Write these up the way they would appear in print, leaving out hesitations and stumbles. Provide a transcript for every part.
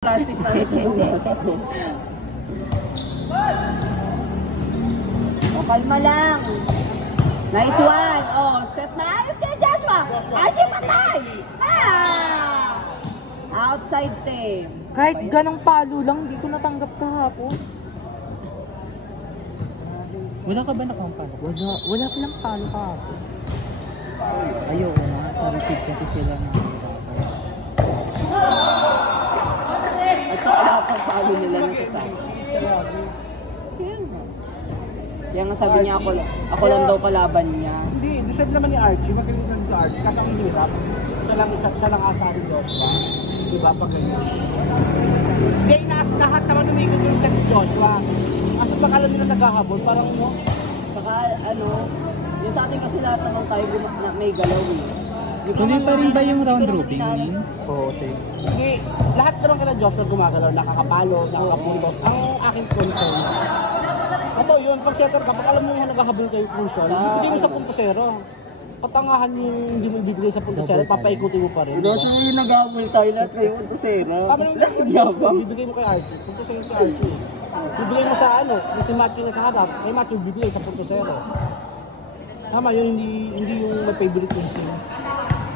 Plastic na rin sa labas ko. O, kalma lang. Nice one. Oh, set na ayos kay Joshua. Aji, patay! Ah! Outside team. Kahit ganong palo lang, hindi ko natanggap kahapon. Wala ka ba nakampalo? Wala silang palo kahapon. Ayoko na. Sa receipt kasi sila na. At saka lahat ng palo nila nasa side. Kaya nga sabi niya ako lang daw kalaban niya. Hindi, deserve naman ni Archie. Magaling lang si Archie. Kasi ang hirap. Siya lang asahin Joshua. Diba pag ganyan? Hindi, lahat naman umikot yung set ni Joshua. Kasi pag alam nila naghahabol, parang no? Saka yung sa atin kasi lahat naman tayo may galaw eh. Tuloy pa rin ba yung round robin? Oo, same. Hindi, lahat naman kala Joshua gumagalaw. Nakakapalo, nakakapundot. Ang aking concern. Ito yun, pag setter ka, pag alam mo yung naghahabol kayo crucial, ibigay mo sa punto zero. Patangahan yung hindi mo ibibigay sa punto zero, papaikutin mo pa rin. Pero sa yung nag-awal tayo lahat kayo punto zero. Tama naman ibibigay mo kay Archie. Punto zero si Archie. Ibigay mo sa si Matthew na sa harap, kay Matthew bibigay sa punto zero. Tama yun, hindi yung may favorite yung team.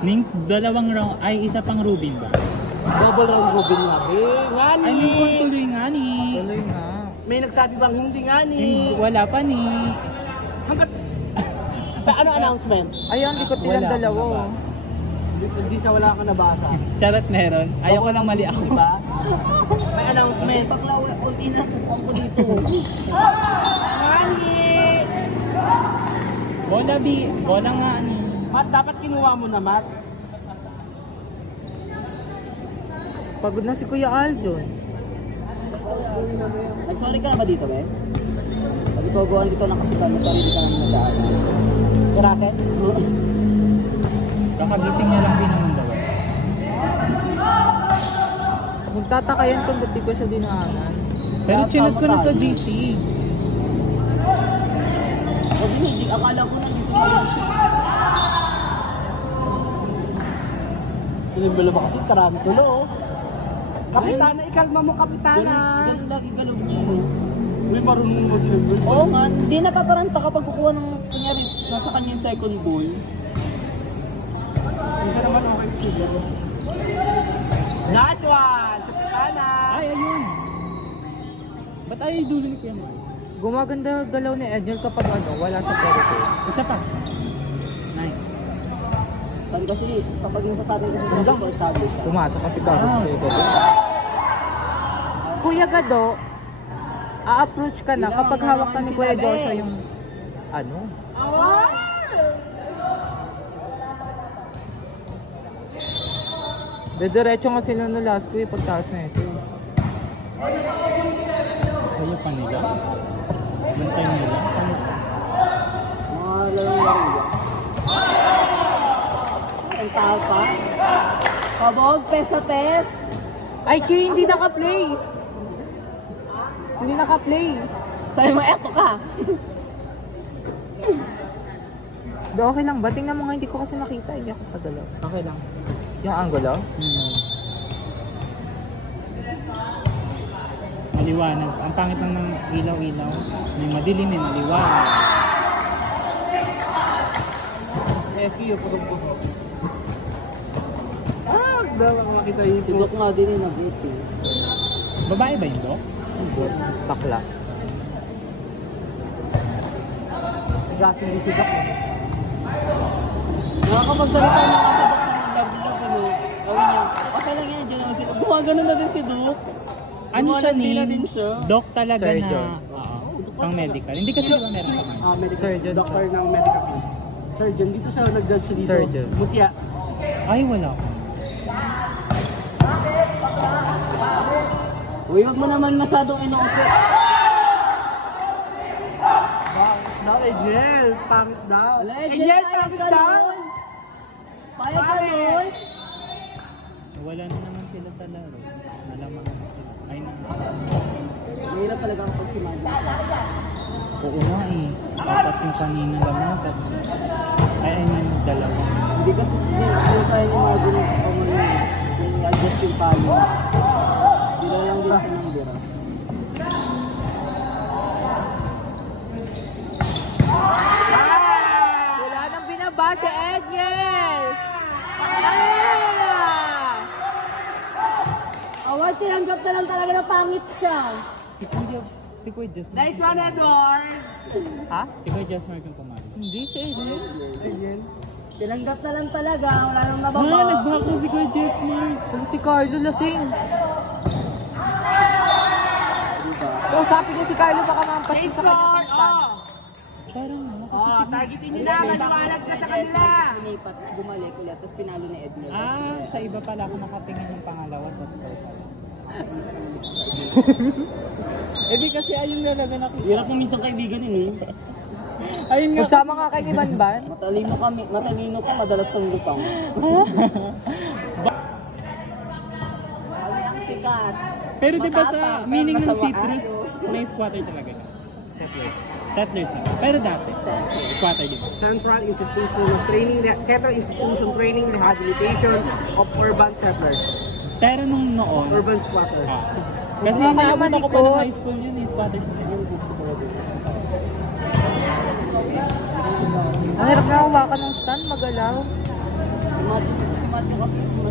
Link, dalawang round, ay isa pang Rubin ba? Double round robin nga. Ngani! Ay, mukhang tuloy nga ni. Tuloy nga. May nagsabi bang hindi ngani? Wala pa ni. Hanggat... ano announcement? Ayun, likot nilang Wala, dalawa. Hindi sa wala ka nabasa. Charot meron. Ayoko lang mali ako. Diba? May announcement. Bakla, kunti na kung ko dito. Ngani! Bola B. Bola nga ni. Matt, dapat kinuha mo na, Matt. Pagod na si Kuya Aljon. Nag-sorry ka na ba dito, Ben? Pag ito, dito lang kasi kami, sorry di ka naman nagdaan. Kurasen? Kakagising niya lang din naman daw. Magtataka yan kung ba't di ko siya dinaanan. Pero chinag ko na sa GC. Huwag hindi, akala ko na dito na Pinibalo ba kasi tarantulo, oh. Kapitana, ikalma mo, kapitana. Ganun lagi galaw niya. May marunong mo sinibalo. Oo nga, hindi nakataranta kapag kukuha ng, kunyari, nasa kanya yung second ball. Hindi ka naman okay siguro. Last one! Si Kapitana! Ay, ayun. Ba't ayaw dulo ni Kuya Mark? Gumaganda galaw ni Edgel kapag wala sa territory. Isa pa. Nice. Saan kasi, kapag yung sa atin kasi komportable siya. Pumasok kasi Gado sa Gado. Kuya Gado, a-approach ka na kapag hawak ka ni Kuya Joshua yung Diretso nga sila no last ko yung pagtaas na ito. Ano pa nila? Bantay nila. Mga larong-larong yan. Ang tao pa. Kabog, pes. Ay, Chi, hindi naka-play. Hindi naka-play. Sabi mo, eto ka. Okay lang ba? Tingnan mo nga, hindi ko kasi makita. Hindi ako padala. Okay lang. Yung angulo? Maliwanag. Ang pangit lang ng ilaw-ilaw. May madilim, may maliwanag. SQ, pagod-pagod. Dapat makita yung Si Doc nga din yung nag-eat eh. Babae ba yun, Dok? Bakla. gasin din si Doc. Nakakapagsalita ng kasabak ng love-love gawin niya. Okay lang yan, dyan lang sila. Gumagano na din si Doc. Ano siya Gumalandi na ni? din siya. Doc talaga Surgeon. na. Pang medical. Hindi kasi diba meron ka man? Medical Surgeon. Doctor ng medical field. Surgeon. Dito siya nag-judge dito. Surgeon. Mutya. Ay, wala. Uy, wag mo naman masyadong inuupo. Daw, Angel. Pangit daw. Wala, Angel, pangit daw. Payag ka nun. Wala na naman sila sa laro. Nalaman na sila. Ay na. Mahirap talaga ang pagsimagin. Oo nga eh. Dapat yung kanina lang mo. Ay, dalawa. Hindi kasi hindi tayo imagine kung ano yung adjust yung payo. Bakit tinanggap na lang talaga na pangit siya? Si Kuya Jasmine. Nice one, Edward! Ha? Si Kuya Jasmine kung pumali. Hindi, si Adrian. Ayun. Tinanggap na lang talaga, wala nang Ah, nababa. nagbako si Kuya Jasmine. Kung si Carlo lasing. Kausapin niya si Carlo, baka mampas Nice sa kanya one! ng stand. Parang Targetin nyo na, maliwanag ka sa kanila. Pinipat, bumalik ulit, tapos pinalo ni Edmund. sa iba pala ako makatingin yung pangalawa sa score pala. Di kasi ayun talaga nakita. Hirap mo minsan kaibigan yun eh. Ayun nga. Magsama nga kay ni Banban. Matalino ka, madalas kang lupang. Kami ang sikat. Pero di ba sa Matapang, meaning ng masawaan. citrus, may squatter talaga na. Settlers na. Pero dati, squatter din. Central Institution of Training, Central Institution Training Rehabilitation of Urban Settlers. Pero nung noon, Urban Squatter. kasi Huwag kayo naabot ako pa malikot. ng high school yun, squatter sila. Ang hirap na hawakan ng stand, magalaw.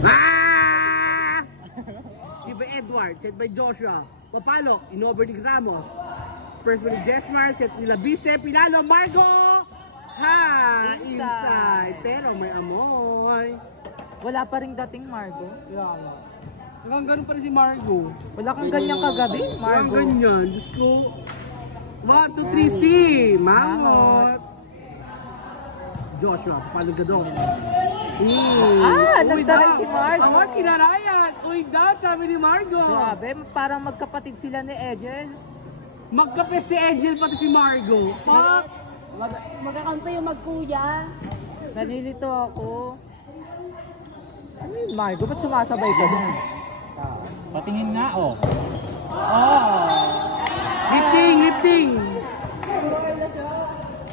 Ah! Si by Edward, set by Joshua. Papalo, inover ni Ramos. First by Jesmar, set nila Biste, Pinalo, Margo! Ha! Inside. Pero may amoy. Wala pa rin dating Margo. Yeah. Hanggang ganun pa rin si Margo. Wala kang ganyang kagabi, Hanggang Margo. ganyan. Diyos ko. 1, 2, 3, C! Mangot! Joshua, papalo ka doon. Nagsaray si Margo. Amor, kinarayan. Uy daw, sabi ni Margo. Grabe, parang magkapatid sila ni Edgel. Magkape si Angel pati si Margo. Fuck! Magkakampi yung magkuya. Nalilito ako. Ano yun, Margo? Ba't sumasabay ka dun? Patingin nga, oh. Lifting!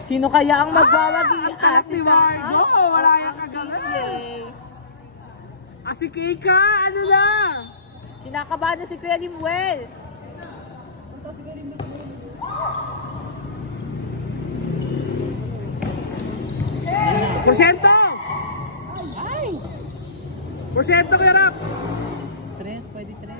Sino kaya ang magwawagi? Ang taas si Margo. Wala yung kagalan. Si Keika, ano na? Kinakabahan na si Kuya Limuel. Porsyento! Porsyento kay Rap! 3, pwede 3.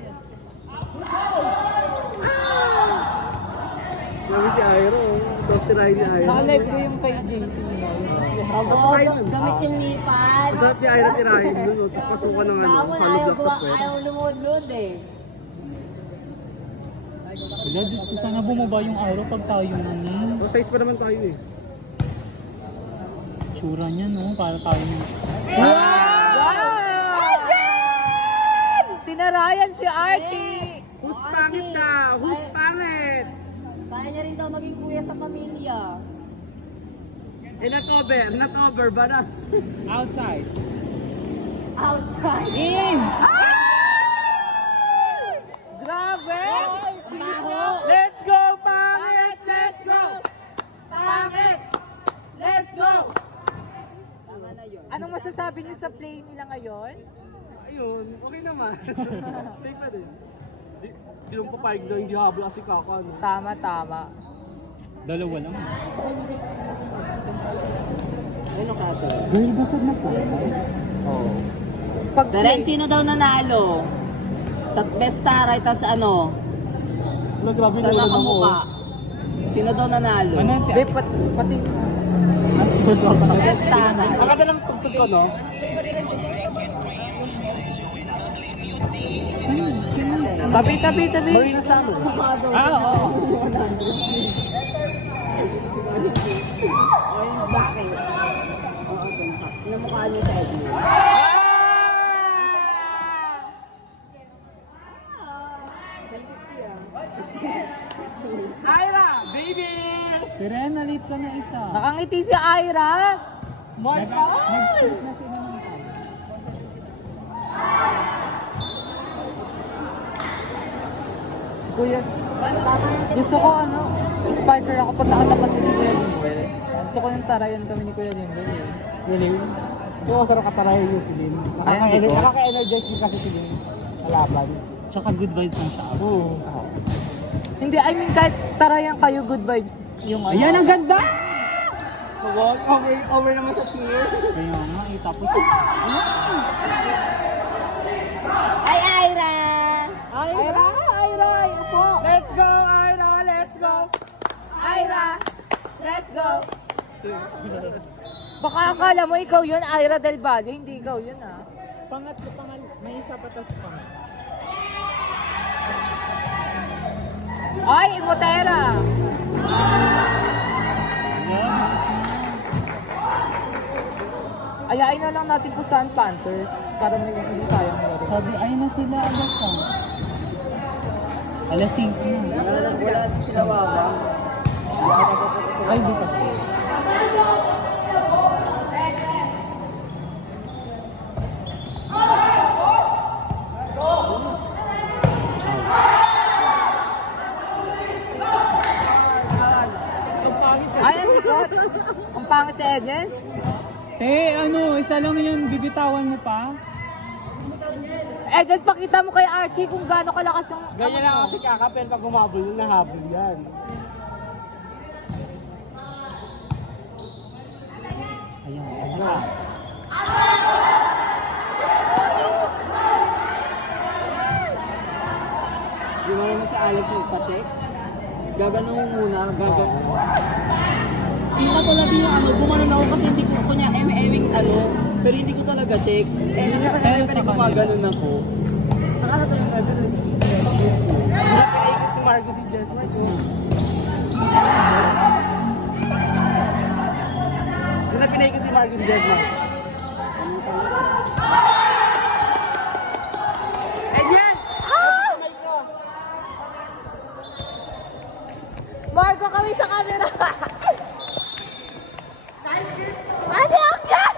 Sabi si Airo, soft try ni Airo. Naka-live ko yung kay JC mo. Gamit yung lipan. Masarap ni Airo tirahin dun, tapos pasukan ng ano, Tawon, salog lang sa puwet. ayaw lumod-lod eh. Wala, Diyos ko, sana bumaba yung araw pag tayo nang Ang size pa naman tayo eh. tsura niya, no? Para tayo nang... Wow! Tinarayan si Archie! Who's pangit na? Who's pangit? Kaya niya rin daw maging kuya sa pamilya. Not over, banas. Outside. Outside. In! Grabe! Let's go, pangit! Let's go! Pangit! Let's go! Tama na yun. Anong masasabi niyo sa play nila ngayon? Ayun, okay naman. Take pa din. Di lang papayag na hindi habla si Kaka, no? Tama. Dalawa lang. Ano ka ito? Girl, basag na po. Oo. Pag Karen, sino daw nanalo? Sa best taray, tas ano? Wala, grabe Sa na ulan mo. nakamuka. Sino daw nanalo? Ano si Be, pati... Sa best taray. Ang ganda ng tugtog ko, no? Tabi. Marina Sanders. oo. Bakit? Oo, pinamukha niyo sa Edmund. Ira, babies! Si Ren, nalit ka na isa. Nakangiti si Ira! Nag-split na sila ng time. Kuya, gusto ko spiker ako pag nakatapat ni si Kuya Limuel. Gusto ko yung tarayan kami ni Kuya Limuel eh. Really? Oo, sarap katarayan yun si Lin. Ayan, di ko. Nakaka-energize din kasi si Lin. Kalaban. Tsaka good vibes lang siya. Hindi, I mean kahit tarayan kayo, good vibes yung ano. Ayan, ang ganda! Over naman sa cheer. Kaya nga, tapos... Ay, Ira! Ay, ikaw. Baka akala mo ikaw yun, Ira Del Valle. Hindi ikaw yun ah. Pangatlo, may isa pa tas pang. Ay, Imotera! Ayain na lang natin kung saan Panthers para hindi sayang mo rin. Sabi, ayun na sila, alas 5. Alas 5 na. Wala sila wawa. Ay, di pa. Ay, ang likod! Ang pangit ni Eden. Ano, isa lang yun, bibitawan mo pa? Eden, pakita mo kay Archie kung gaano kalakas yung... Ganyan lang kasi kakapel pag humabol yun, nahabol yan. Ayan, Ano? Di mo naman sa Alex magpa-check? Gaganon mo muna, gaganon. Hindi ka talaga yung ano, gumanon ako kasi hindi ko kunya eme-eming ano, pero hindi ko talaga check. Hindi nga kasi pwede gumaganon ako. Nakakatalang gaganon. Hindi pinaikot ni Margo si Jess Mars. Hindi na pinaikot ni Margo si Jess Mars. Margo kami sa camera! Ano ang yan?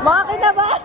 Mga kinabahan!